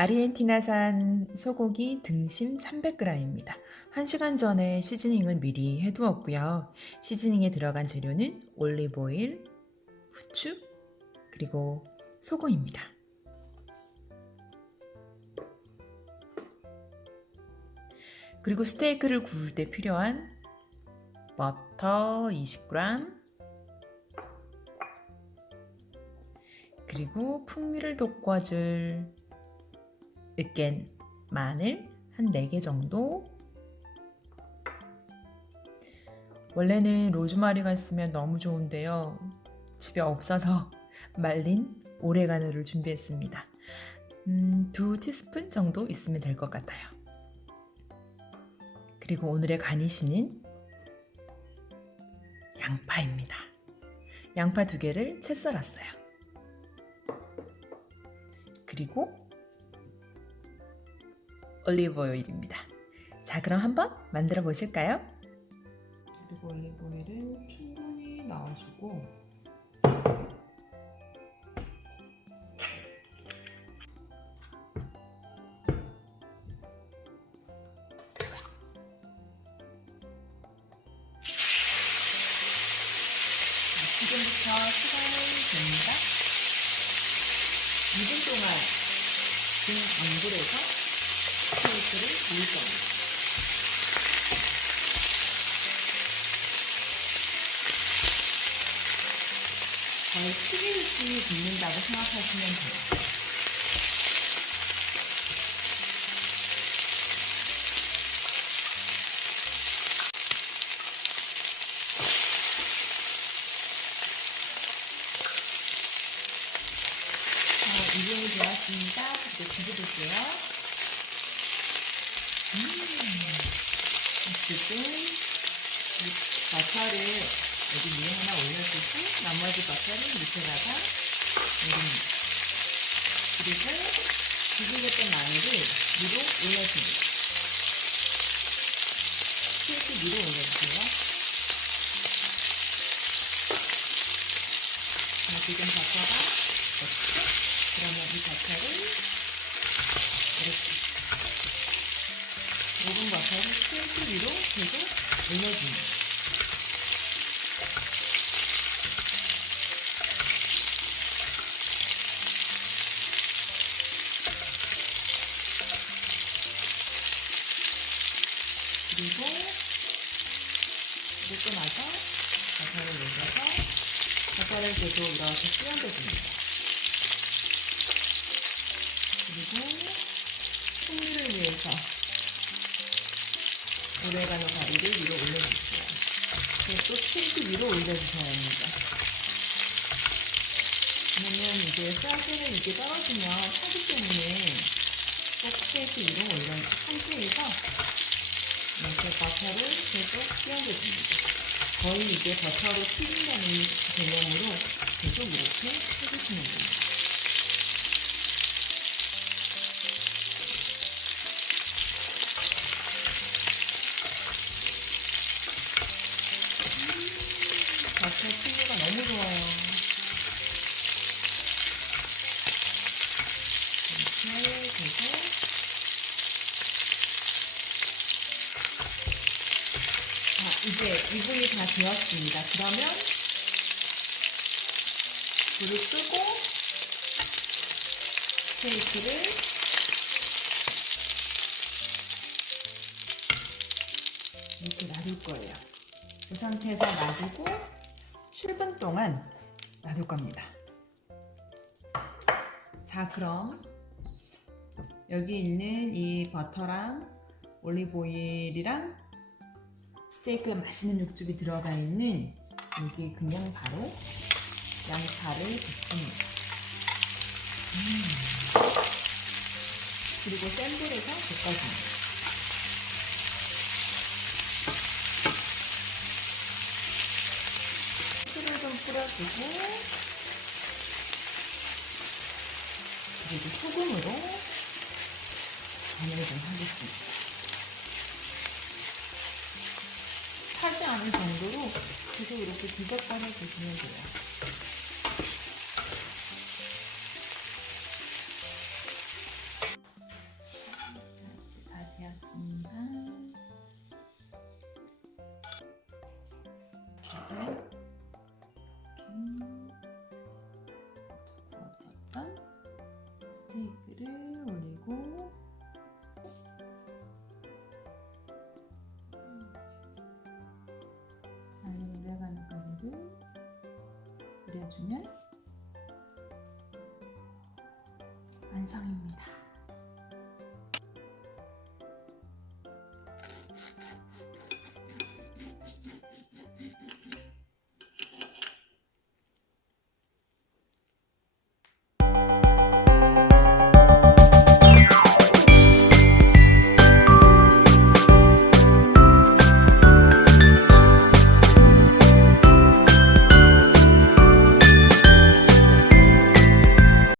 아르헨티나산 소고기 등심 300g입니다. 1시간 전에 시즈닝을 미리 해두었고요. 시즈닝에 들어간 재료는 올리브 오일, 후추, 그리고 소금입니다. 그리고 스테이크를 구울 때 필요한 버터 20g, 그리고 풍미를 돋궈줄 으깬 마늘 한 4개 정도. 원래는 로즈마리가 있으면 너무 좋은데요. 집에 없어서 말린 오레가노를 준비했습니다. 2티스푼 정도 있으면 될 것 같아요. 그리고 오늘의 가니쉬는 양파입니다. 양파 2개를 채 썰었어요. 그리고 올리브 오일입니다. 자, 그럼 한번 만들어 보실까요? 그리고 올리브 오일을 충분히 넣어주고 지금부터 시간을 잽니다. 2분 동안 중강불에서 스테이크를 구울 겁니다. 거의 11분이 굽는다고 생각하시면 돼요. 자, 2분이 되었습니다. 이제 뒤집을게요. 지금 버터를 여기 위에 하나 올려주고 나머지 버터를 밑에다가 올립니다. 그리고 뒤집었던 마늘을 위로 올려줍니다. 스테이크 위로 올려주세요. 자, 지금 버터가 됐죠? 그러면 이 버터를 이렇게 녹은 버터를 스테이크 위로 계속 올려줍니다. 그리고 먹고 나서 버터를 올려서 버터를 계속 이렇게 띄얹어줍니다. 그리고 풍미를 위해서 오레가노 가루를 위로 올려주세요. 그리고 또 스테이크 위로 올려주셔야 합니다. 왜냐면 이제 쌀기는 이렇게 떨어지면 타기 때문에 꼭 스테이크 위로 올려 상태에서 이렇게 버터를 계속 띄워줍니다. 거의 이제 버터로 튀긴다는 개념으로 계속 이렇게 해주시면 됩니다. 버터 풍미가 너무 좋아요. 이렇게 계속 이제 2분이 다 되었습니다. 그러면 불을 끄고 스테이크를 이렇게 놔둘 거예요. 이 상태에서 놔두고 7분 동안 놔둘 겁니다. 자, 그럼 여기 있는 이 버터랑 올리브 오일이랑 스테이크 맛있는 육즙이 들어가 있는 여기 그냥 바로 양파를 붓습니다. 그리고 센 불에서 볶아줍니다. 술을 좀 뿌려주고 그리고 소금으로 간을 좀 하겠습니다. 타지 않을 정도로 계속 이렇게 뒤적거려 주시면 돼요. 정도 그려주면 완성입니다.